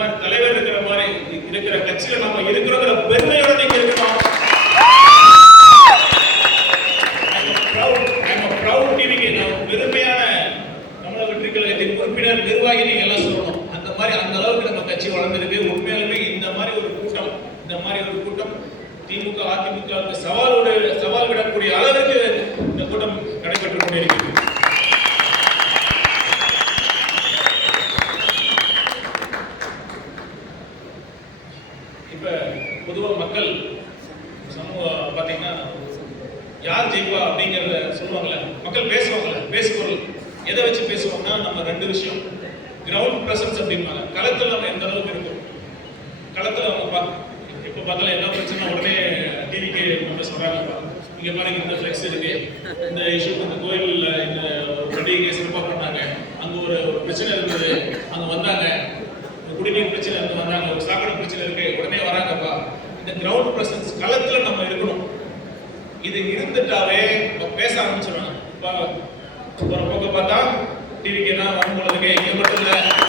மாதிரி தலைவர் இருக்கிற மாதிரி இருக்கிற கட்சியில நம்ம இருக்கிறோங்கிற பெருமையோட நீங்க இருக்கணும். பெருமையான தமிழக வெற்றி கழகத்தின் உறுப்பினர் நிர்வாகி நீங்க எல்லாம் சொல்லணும். அந்த மாதிரி அந்த அளவுக்கு நம்ம கட்சி வளர்ந்திருக்கு. உண்மையாலுமே இந்த மாதிரி ஒரு கூட்டம் திமுக அதிமுக சவால் விடக்கூடிய அளவுக்கு இந்த கூட்டம் நடைபெற்றுக் கொண்டிருக்கிறது. இப்ப பொதுவாக மக்கள் சமூகம் பார்த்தீங்கன்னா யார் ஜெயிப்பா அப்படிங்கிறத சொல்லுவாங்கல்ல, மக்கள் பேசுவாங்கல்ல, பேசுபொருள் எதை வச்சு பேசுவாங்கன்னா நம்ம ரெண்டு விஷயம். கிரவுண்ட் பிரசன்ஸ் அப்படிம்பாங்க. களத்தில் நம்ம எந்த அளவுக்கு இருக்கும், களத்தில் நம்ம இப்போ பார்த்தாலும் என்ன பிரச்சனை உடனே டிவிக்கு நம்ம சொல்றாங்க, இங்க பாருங்க இந்த ஃபிளெக்ஸ் இருக்கு, இந்த இஷ்யூ இந்த கோயிலில் இந்த பண்டிகை சிறப்பாக பண்ணாங்க, அங்கே ஒரு பிரச்சனை இருந்தது, அங்கே வந்தாங்க, குடிநீர் பிரச்சனை இருந்து வந்தாங்க, ஒரு சாக்கடை பிரச்சனை இருக்கு, உடனே வராங்கப்பா. இந்த கிரவுண்ட் பிரசன்ஸ் களத்தில் நம்ம இருக்கணும். இது இருந்துட்டாவே பேச ஆரம்பிச்சிடுவாங்க. ஒரு பக்கம் பார்த்தா டிவிக்கு என்ன வரும்பொழுதுக்கு இங்கே மட்டும்